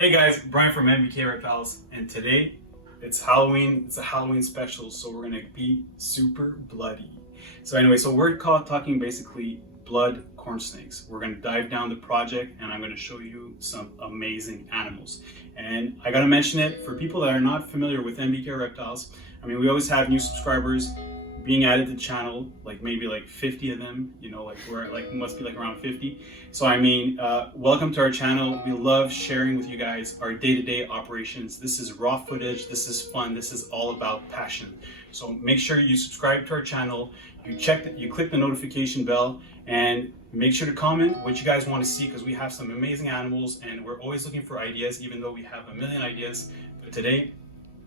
Hey guys, Brian from MBK Reptiles, and today it's Halloween. It's a Halloween special, so we're gonna be super bloody. So anyway, we're talking basically blood corn snakes. We're gonna dive down the project, and I'm gonna show you some amazing animals. And I gotta mention it for people that are not familiar with MBK Reptiles. I mean, we always have new subscribers being added to the channel, like maybe like 50 of them, you know, like we're like must be like around 50. So I mean, welcome to our channel. We love sharing with you guys our day-to-day operations. This is raw footage, this is fun, this is all about passion. So make sure you subscribe to our channel, you click the notification bell, and make sure to comment what you guys want to see, because we have some amazing animals and we're always looking for ideas, even though we have a million ideas. But today,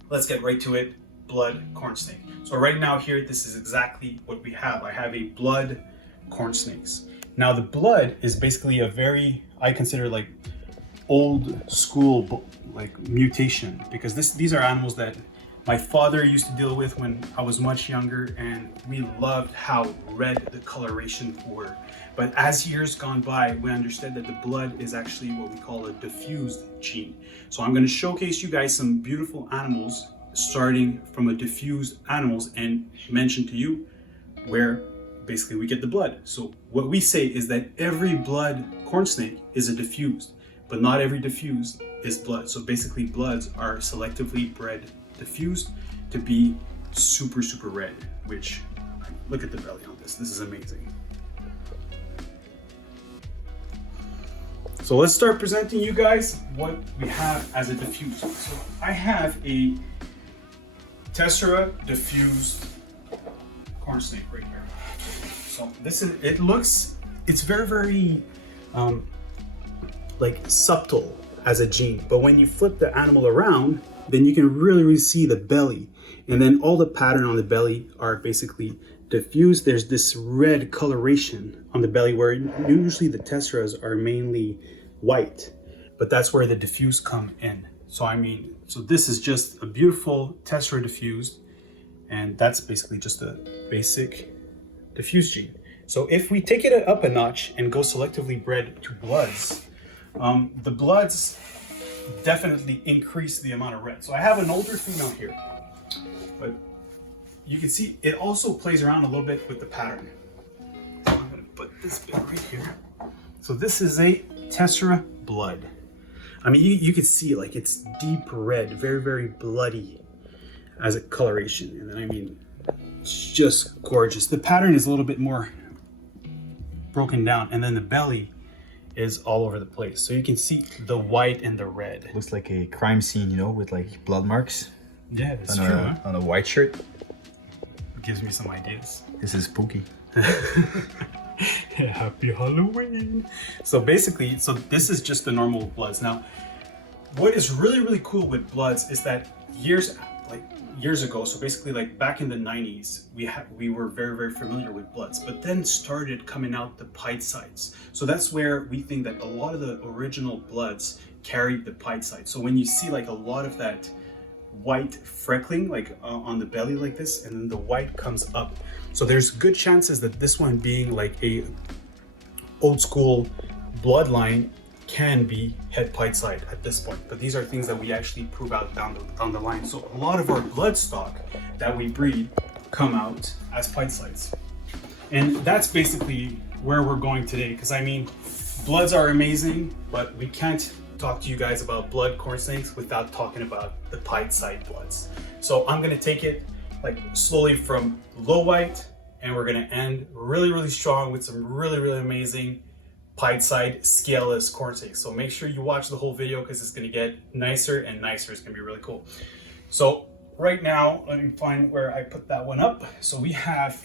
let's get right to it. Blood corn snake. So right now here, this is exactly what we have. I have a blood corn snakes. Now the blood is basically a very, I consider like old school like mutation, because these are animals that my father used to deal with when I was much younger, and we loved how red the coloration were. But as years gone by, we understood that the blood is actually what we call a diffused gene. So I'm going to showcase you guys some beautiful animals starting from a diffused animals and mention to you where basically we get the blood. So what we say is that every blood corn snake is a diffused, but not every diffused is blood. So basically bloods are selectively bred diffused to be super red, which look at the belly on this. This is amazing. So let's start presenting you guys what we have as a diffused. So I have a Tessera diffused corn snake right here. So this is, it's very like subtle as a gene, but when you flip the animal around, then you can really see the belly, and then all the pattern on the belly are basically diffused. There's this red coloration on the belly where usually the Tesseras are mainly white, but that's where the diffused come in. So I mean, so this is just a beautiful Tessera diffused, and that's basically just a basic diffused gene. So if we take it up a notch and go selectively bred to bloods, the bloods definitely increase the amount of red. So I have an older female here, but you can see it also plays around a little bit with the pattern. So I'm gonna put this bit right here. So this is a Tessera blood. I mean, you can see like it's deep red, very bloody as a coloration. And then, I mean, it's just gorgeous. The pattern is a little bit more broken down, and then the belly is all over the place. So you can see the white and the red. Looks like a crime scene, you know, with like blood marks. Yeah, that's on true. On a white shirt. It gives me some ideas. This is spooky. Happy Halloween. So basically, so this is just the normal bloods. Now, what is really cool with bloods is that years ago, so basically like back in the 90s, we were very familiar with bloods, but then started coming out the pied sites. So that's where we think that a lot of the original bloods carried the pied sites. So when you see like a lot of that white freckling like on the belly like this, and then the white comes up, so there's good chances that this one, being like a old school bloodline, can be head pied side at this point. But these are things that we actually prove out down the line. So a lot of our blood stock that we breed come out as pied sides, and that's basically where we're going today. Because I mean, bloods are amazing, but we can't talk to you guys about blood corn snakes without talking about the pied side bloods. So I'm gonna take it like slowly from low white, and we're gonna end really strong with some really amazing pied side scaleless corn snakes. So make sure you watch the whole video, because it's gonna get nicer and nicer. It's gonna be really cool. So right now, let me find where I put that one up. So we have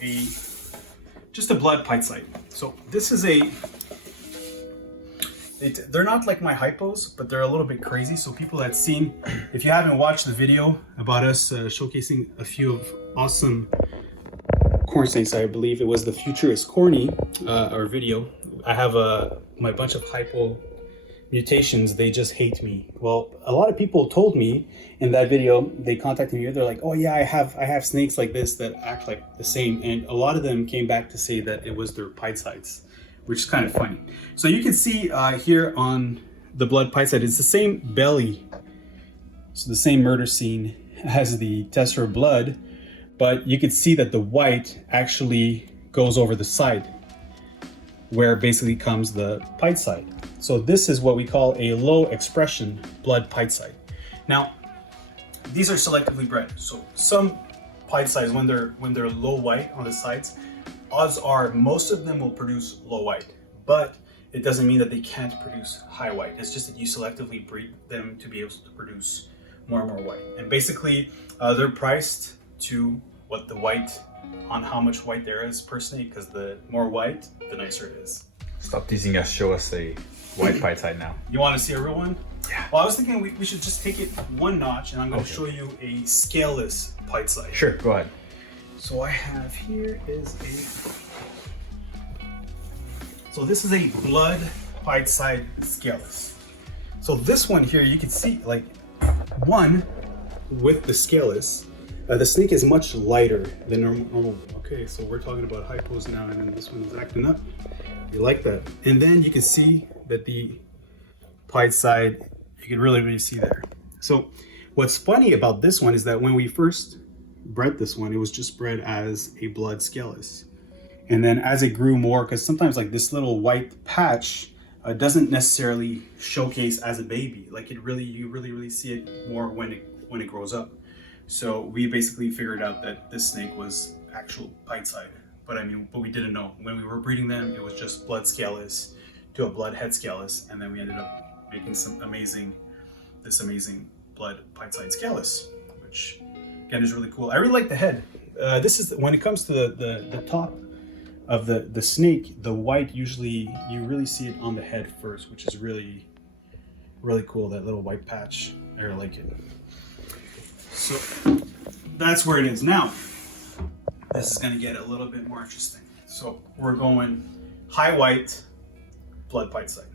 just a blood pied side. So this is they're not like my hypos, but they're a little bit crazy. So people that seen, if you haven't watched the video about us showcasing a few of awesome corn snakes, I believe it was the Future is Corny, our video. I have my bunch of hypo mutations. They just hate me. Well, a lot of people told me in that video, they contacted me, they're like, oh yeah, I have snakes like this that act like the same. And a lot of them came back to say that it was their pied sides, which is kind of funny. So you can see here on the blood pite site. It's the same belly, so the same murder scene as the tester of blood, but you can see that the white actually goes over the side, where basically comes the pite site. So this is what we call a low expression blood pite site. Now, these are selectively bred. So some pite sites, when they're low white on the sides, odds are most of them will produce low white, but it doesn't mean that they can't produce high white. It's just that you selectively breed them to be able to produce more and more white. And basically, they're priced to what the white, on how much white there is per snake, because the more white, the nicer it is. Stop teasing us, show us a white pite site now. You want to see a real one? Yeah. Well, I was thinking we should just take it one notch, and I'm going to show you a scaleless pite site. Sure, go ahead. So I have here is so this is a blood pite site scaleless. So this one here, you can see like one with the scaleless, the snake is much lighter than normal. Okay, so we're talking about hypos now, and then this one is acting up. You like that? And then you can see that the pite side, you can really see there. So what's funny about this one is that when we first bred this one, it was just bred as a blood scaleless. And then as it grew more, because sometimes like this little white patch doesn't necessarily showcase as a baby. Like you really see it more when it grows up. So we basically figured out that this snake was actual pite side. But we didn't know. When we were breeding them, it was just blood scaleless to a blood head scaleless, and then we ended up making this amazing blood pite side scaleless, which again is really cool. I really like the head. This is when it comes to the top of the snake, the white usually you really see it on the head first, which is really cool. That little white patch, I really like it. So that's where it is now. This is going to get a little bit more interesting. So we're going high white blood pite site.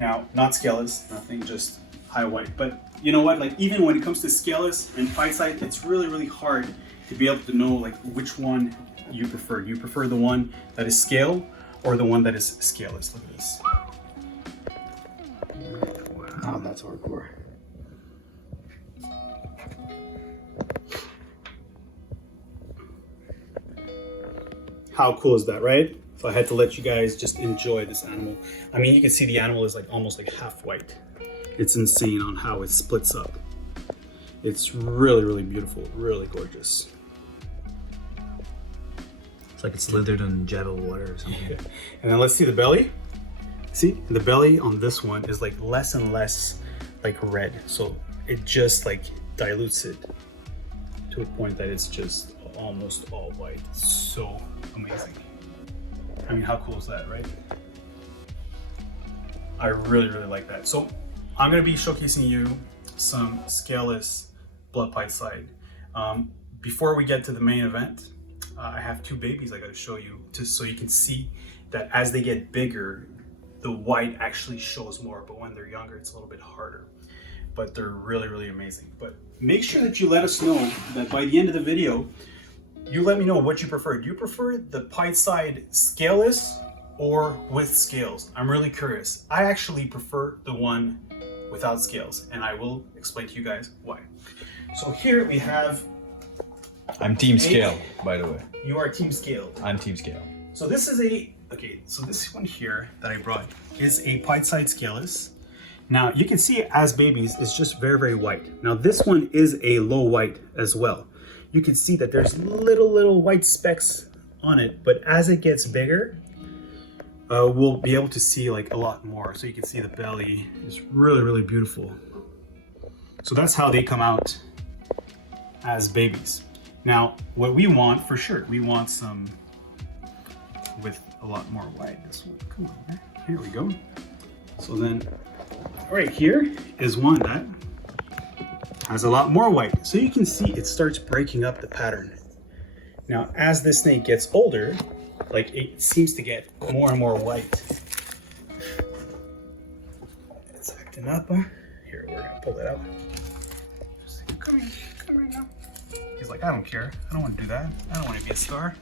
Now, not scaleless, nothing, just high white. But you know what? Like even when it comes to scaleless and pite site, it's really hard to be able to know like which one you prefer. Do you prefer the one that is scale or the one that is scaleless? Look at this. Wow, that's hardcore. How cool is that, right? So I had to let you guys just enjoy this animal. I mean, you can see the animal is like almost like half white. It's insane on how it splits up. It's really beautiful, really gorgeous. It's like it's slithered on jet of water or something. Yeah. And then let's see the belly. See, the belly on this one is like less and less like red. So it just like dilutes it to a point that it's just almost all white. It's so amazing. I mean, how cool is that, right? I really like that. So I'm going to be showcasing you some scaleless blood pite site. Before we get to the main event, I have two babies I got to show you so you can see that as they get bigger, the white actually shows more, but when they're younger, it's a little bit harder. But they're really amazing. But make sure that you let us know that by the end of the video, you let me know what you prefer. Do you prefer the pite side scaleless or with scales? I'm really curious. I actually prefer the one without scales, and I will explain to you guys why. So here we have... I'm team scale, by the way. You are team scale. I'm team scale. So this is so this one here that I brought is a pite side scaleless. Now you can see as babies, it's just very white. Now this one is a low white as well. You can see that there's little white specks on it, but as it gets bigger, we'll be able to see like a lot more. So you can see the belly is really beautiful. So that's how they come out as babies. Now, what we want for sure, we want some with a lot more white. This one, come on, man. Here we go. So then, right here is one that has a lot more white. So you can see it starts breaking up the pattern. Now, as this snake gets older, like it seems to get more and more white. It's acting up. Here, we're gonna pull it out. Come here now. He's like, I don't care. I don't want to do that. I don't want to be a star.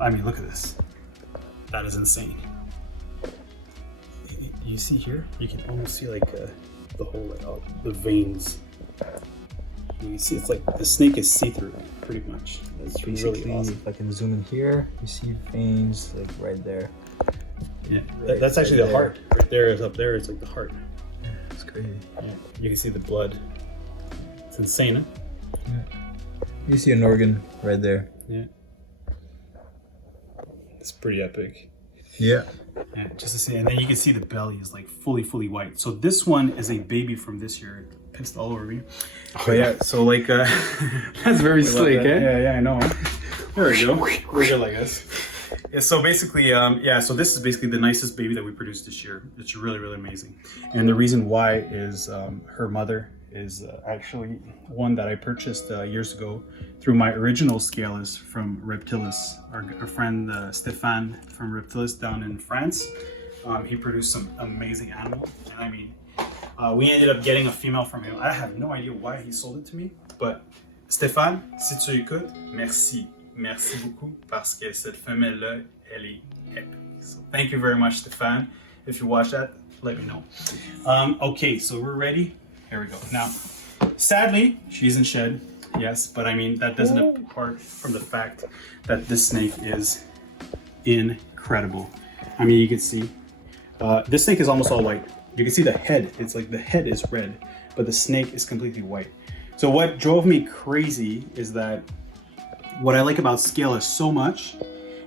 I mean, look at this. That is insane. you see here, you can almost see like the whole like the veins. You see, it's like the snake is see-through, pretty much. It's Basically, really awesome. if I can zoom in here, you see veins like right there. Yeah, Right, that's actually right the there. heart. Right there is up there. It's like the heart. It's crazy. Yeah, you can see the blood. It's insane, huh? Yeah. You see an organ right there. Yeah. It's pretty epic. Yeah. Yeah, just to see, and then you can see the belly is like fully white. So this one is a baby from this year. It pissed all over me. But yeah, so like That's very slick, eh? Yeah, I know. There we go. We're good like this. Yeah, so basically, so this is basically the nicest baby that we produced this year. It's really amazing. And the reason why is her mother is actually one that I purchased years ago through my original scalers from Reptilis. Our friend Stéphane from Reptilis down in France. He produced some amazing animals. And I mean, we ended up getting a female from him. I have no idea why he sold it to me, but Stéphane, si tu écoutes, merci. Merci beaucoup parce que cette femelle-là, elle est epic. So thank you very much, Stéphane. If you watch that, let me know. Okay, so we're ready. Here we go. Now, sadly, she isn't shed, yes, but I mean, that doesn't apart from the fact that this snake is incredible. I mean, you can see, this snake is almost all white. You can see the head, it's like the head is red, but the snake is completely white. So what drove me crazy is that what I like about Scala so much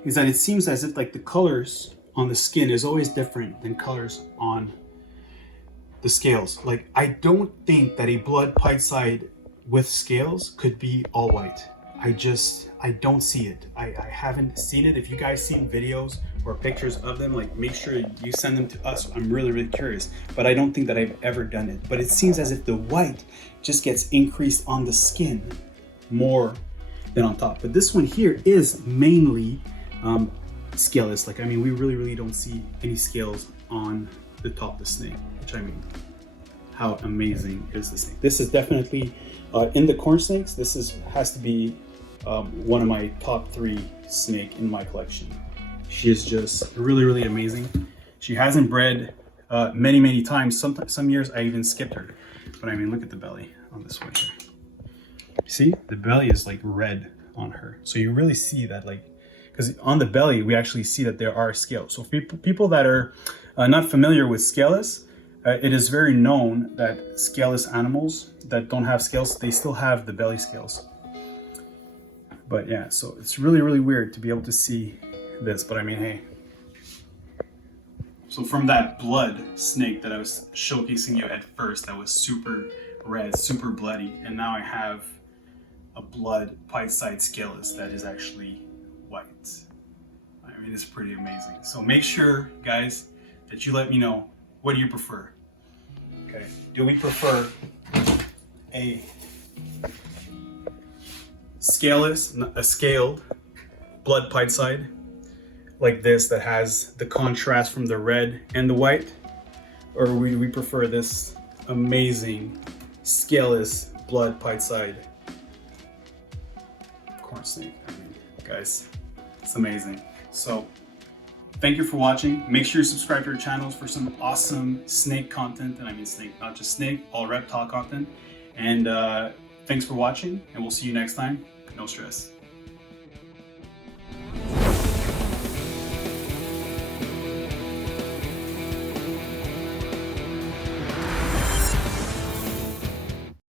is that it seems as if like the colors on the skin is always different than colors on the scales. Like, I don't think that a blood pied side with scales could be all white. I don't see it. I haven't seen it. If you guys seen videos or pictures of them, like, make sure you send them to us. I'm really curious, but I don't think that I've ever done it. But it seems as if the white just gets increased on the skin more than on top. But this one here is mainly scaleless. Like, I mean, we really don't see any scales on the top of the snake, which, I mean, how amazing is this snake? This is definitely in the corn snakes, this has to be one of my top 3 snake in my collection. She is just really amazing. She hasn't bred many times. Some years I even skipped her, but I mean, look at the belly on this one here. See, the belly is like red on her. So you really see that, like, because on the belly, we actually see that there are scales. So for people that are not familiar with scaleless, it is very known that scaleless animals that don't have scales, they still have the belly scales. But yeah, so it's really weird to be able to see this, but I mean, hey. So from that blood snake that I was showcasing you at first, that was super red, super bloody, and now I have a blood pied side scaleless that is actually white. I mean, it's pretty amazing. So make sure, guys, that you let me know, what do you prefer? Okay, do we prefer a scaled blood pied side like this that has the contrast from the red and the white, or we prefer this amazing scaleless blood pied side corn snake? I mean, guys, it's amazing. So thank you for watching. Make sure you subscribe to our channels for some awesome snake content. And I mean snake, not just snake, all reptile content. And thanks for watching, and we'll see you next time. No stress.